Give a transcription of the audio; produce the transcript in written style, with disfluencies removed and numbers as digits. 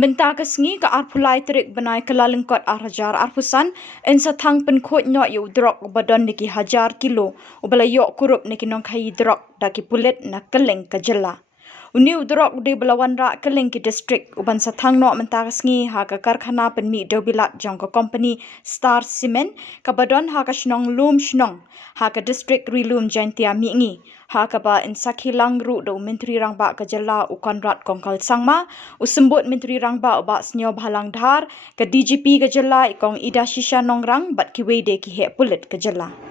Mynta ke sngi ke Pulit tarik bnai Kyllalyngkot Hajar Arpusan en sathang pynkhuid no yu drok badon niki Hajar kilo ubala yok Kurup niki nongkhaïi drok daki Pulit na Kylleng ke Jylla. Uniu drok di bela wanrah Kylleng ki district uban sathang no Mynta ke sngi haka karkhana pynmih dewbilat jong ke company Star Cement ke badon haka shnong lum shnong haka district rilum Jaiñtia Mihngi haka ba in sakhilang ru do Myntri rangba ke Jylla u Conrad Kongkal Sangma u Symbud Myntri rangba u Bah Sngiawbhalang Dhar ke DGP ke Jylla Kong Idashisha Nongrang bat ki wede ki he Pulit ke Jylla.